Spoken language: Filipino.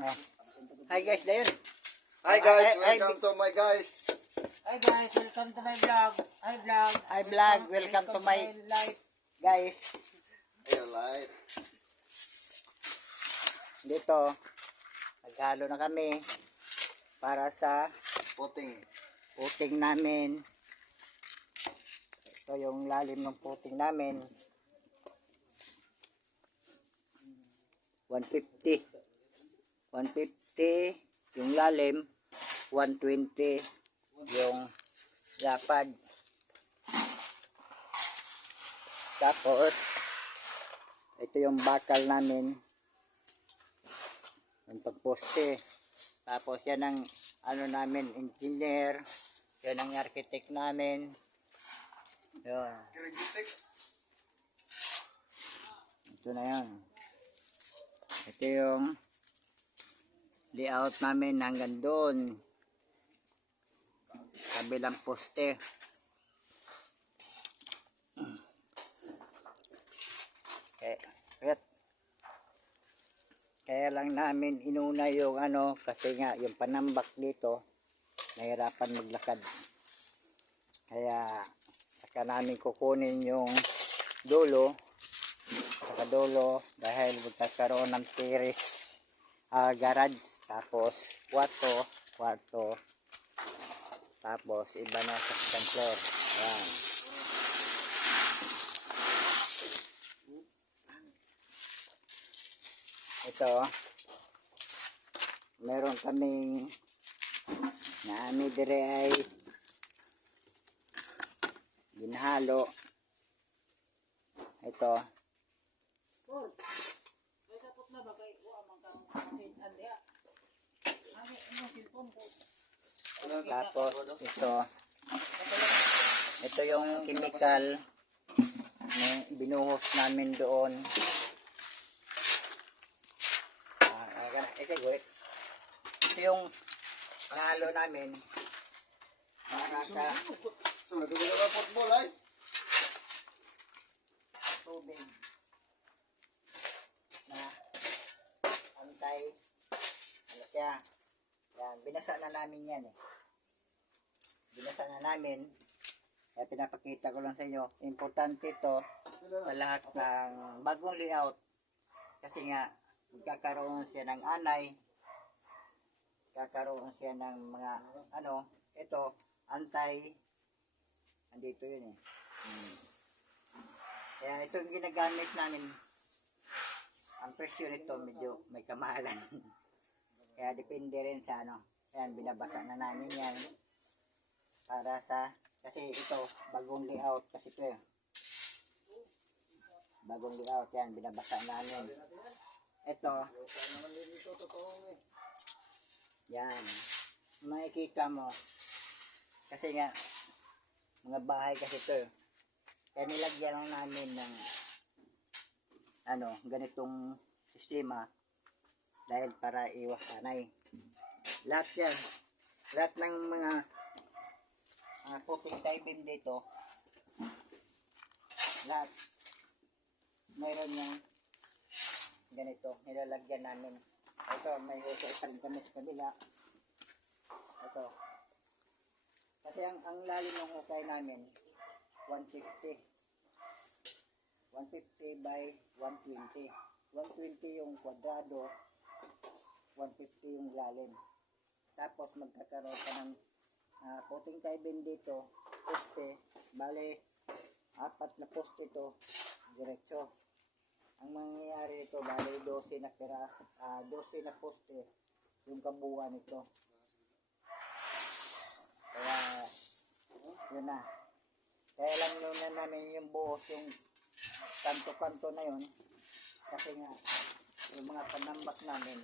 Oh. Hi guys, dayon. Hi guys, welcome to my guys. Hi guys, welcome to my vlog. Hi vlog. Hi vlog, welcome to my life. guys. Ayo light. Dito, naghalo na kami para sa puting namin. Ito yung lalim ng puting namin. 150 yung lalim, 120 yung lapad. Tapos ito yung bakal namin, yung pagposte. Tapos yan ang ano namin, engineer, yan ang architect namin. Yun. Ito na yan. Ito yung layout namin hanggang doon. Kabilang poste. Kaya lang namin inuna yung ano, kasi nga yung panambak dito nahirapan maglakad. Kaya saka namin kukunin yung dulo, saka dulo dahil magkakaroon ng terrace, garage, tapos kwarto, tapos iba na sa second floor. Ayan. Ito, meron kaming naami dire ay ginhalo. Ito tapos ito yung chemical na binuhos namin doon. Ito yung halo namin para sa football ay. tubig na antay ano siya. Yan, binasa na namin yan eh. Binasa na namin. Kaya pinapakita ko lang sa inyo. Importante ito sa lahat ng bagong layout. Kasi nga, magkakaroon siya ng anay. Magkakaroon siya ng mga, ano, ito, antay. Andito yun eh. Kaya ito yung ginagamit namin. Ang presyo nito medyo may kamahalan. Kaya depende rin sa ano. Ayan, binabasa na namin yan. Para sa, kasi ito, bagong layout. Kasi ito eh. Bagong layout yan, binabasa namin. Ito. Yan. Makikita mo. Kasi nga, mga bahay kasi ito eh. Kaya nilagyan lang namin ng ano, ganitong sistema. Dahil para iwas anay. Lahat yan. Lahat ng mga puting taibin dito. Lahat. Mayroon yung ganito. Nilalagyan namin. Ito, may hukay pa rin kami sa kabila. Ito. Kasi ang lalim ng hukay namin, 150. 150 by 120. 120 yung kwadrado. 150 yung lalim. Tapos magkakaroon pa ng puting taibin dito, poste. Bale, 4 na poste ito, diretso. Ang mangyayari nito, bale 12 na pera, 12 na poste yung kabuuan nito. Kaya yun na. Kaya lang muna namin yung buhos, yung kanto-kanto na yun. Kasi nga yung mga panambak namin